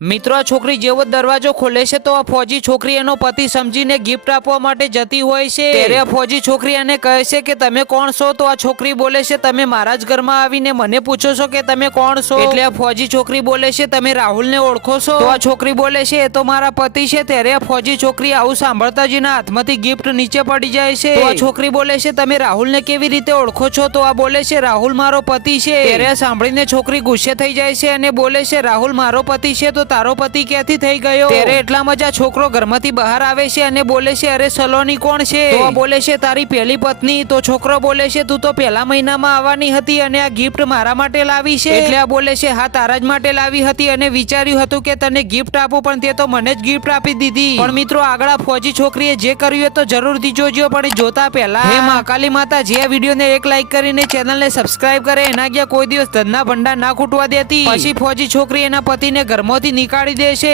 મિત્રો આ છોકરી જેવો દરવાજો ખોલે છે તો આ ફોજી છોકરી એનો પતિ સમજીને ગિફ્ટ આપવા માટે જતી હોય છે। ત્યારે આ ફોજી છોકરી એને કહે છે કે તમે કોણ છો? તો આ છોકરી બોલે છે તમે મારા જ ઘરમાં આવીને મને પૂછો છો કે તમે કોણ છો? એટલે આ ફોજી છોકરી બોલે છે તમે રાહુલને ઓળખો છો? તો આ છોકરી બોલે છે એ તો મારા પતિ છે। ત્યારે આ ફોજી છોકરી આવું સાંભળતા જ એના હાથમાંથી ગિફ્ટ નીચે પડી જાય છે। તો આ છોકરી બોલે છે તમે રાહુલને કેવી રીતે ઓળખો છો? તો આ બોલે છે રાહુલ મારો પતિ છે। ત્યારે આ સાંભળીને છોકરી ગુસ્સે થઈ જાય છે અને બોલે છે રાહુલ મારો પતિ છે તો તારો પતિ ક્યાંથી થઈ ગયો? ત્યારે એટલામાં જ આ છોકરો ઘરમાંથી બહાર આવે છે અને બોલે છે અરે સલોની કોણ છે? તો આ બોલે છે તારી પહેલી પત્ની। તો છોકરો બોલે છે તું તો પહેલા મહિનામાં આવવાની હતી અને આ ગિફ્ટ મારા માટે લાવી છે? એટલે આ બોલે છે હા તારા જ માટે લાવી હતી અને વિચાર્યું હતું કે તને ગિફ્ટ આપું પણ તે તો મને જ ગિફ્ટ આપી દીધી। પણ મિત્રો આગળ આ ફોજી છોકરીએ જે કર્યું એ તો જરૂરથી જોજો પણ જોતા પહેલા હે મહાકાલી માતા જે આ વિડીયોને એક લાઈક કરીને ચેનલને સબસ્ક્રાઇબ કરે એના ગયા કોઈ દિવસ ધનના ભંડાર ના ખૂટવા દેતી। પછી ફોજી છોકરી એના પતિને ઘરમાંથી નીકાળી દે છે।